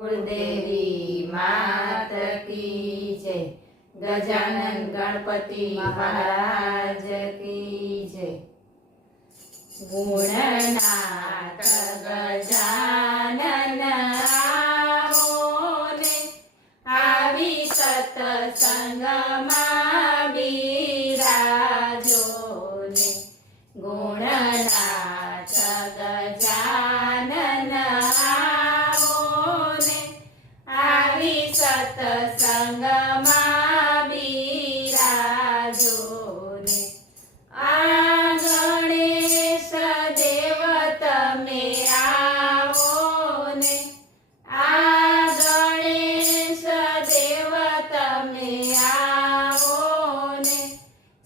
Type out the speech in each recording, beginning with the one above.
कुलदेवी मात की जय। गजानन गणपति महाराज की जय। गुणनाथ गजानन आवो ने, आवी सत्संगमां बिराजो ने। गुणनाथ गजानन आवो ने, आवी सत्संगमां बिराजो ने। आ गणेश देव तमे आवो ने, आ गणेश देव तमे आवो ने।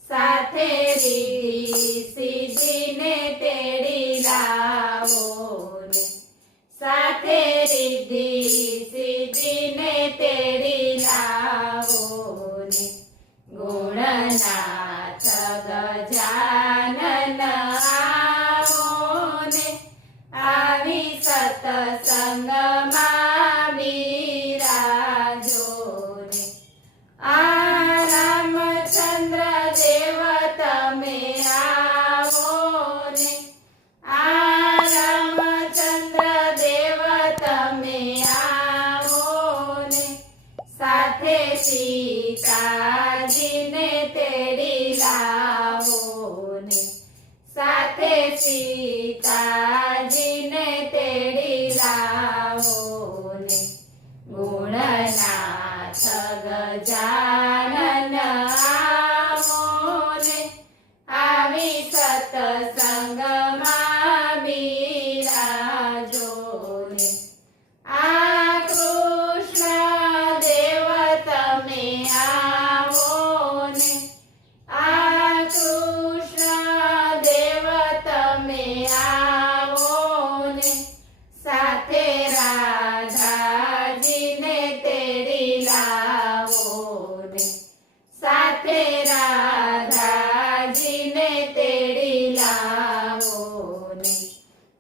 साथे रिद्धि सिद्धि ने तेड़ी लावो ने, साथे रिद्धि सिद्धि ने तेड़ी लावो ने। गुणनाथ गजानन आवो ने, आवी सत्संगमां बिराजो ने। आ रामचंद्र देव तमे आवो ने, आ रामचंद्र देव तमे आवो ने। साथे सीताजी ने तेड़ी लावो ने, साथे सीताजी ने तेड़ी लावो ने। गुणनाथ गजानन आवो ने, आवी सत्संगमां बिराजो ने। आ कृष्ण देव तमे आवो ने, आ कृष्ण देव तमे आवो ने। साथे राधाजी ने तेड़ी लावो ने, साथे राधाजी ने तेड़ी लावो ने।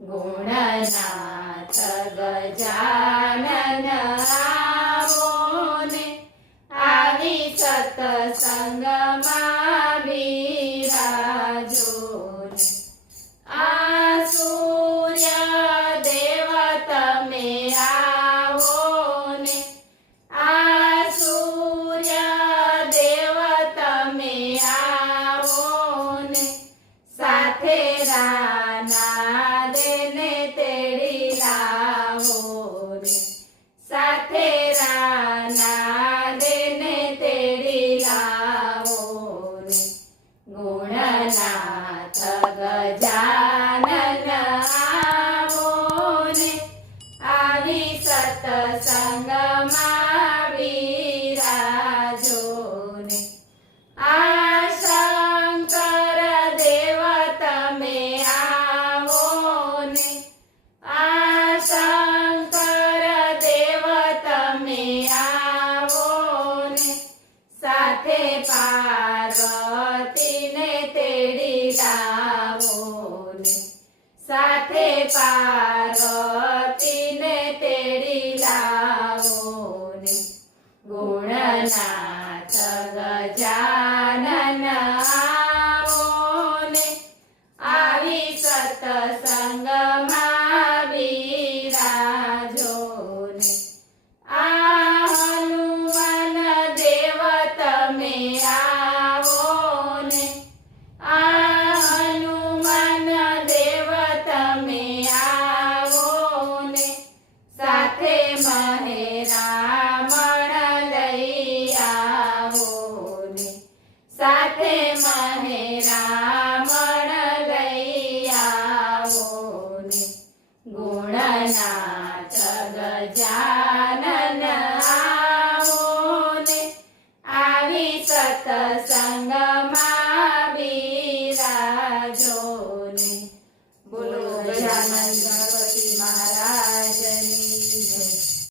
गुणनाथ गजानन आवो ने, आवी सत्संगमां बिराजो ने। आ सूर्य देव तमे आवो ने, आ सूर्य देव तमे आवो ने। साथे रानादे ने तेड़ी लावो ने, साथे रानादे ने तेड़ी लावो ने। गुणनाथ गजानन आवो ने, आवी सत्संगमां बिराजो ने। आ शंकर देव तमे आवो ने, आ शंकर देव तमे आवो ने। साथे पार्वती ने तेड़ी लावो ने, साथे पार्वती ने तेड़ी लावो ने। गुणनाथ गजानन आवो ने, आवी सत्संगमां बिराजो ने। आ हनुमान देव तमे आवो ने, आ हनुमान देव तमे आवो ने। साथे महेरामण लई आवो ने, साथे महेरामण लई आवो ने। गुणनाथ गजानन आवो ने, आवी सत्संगमां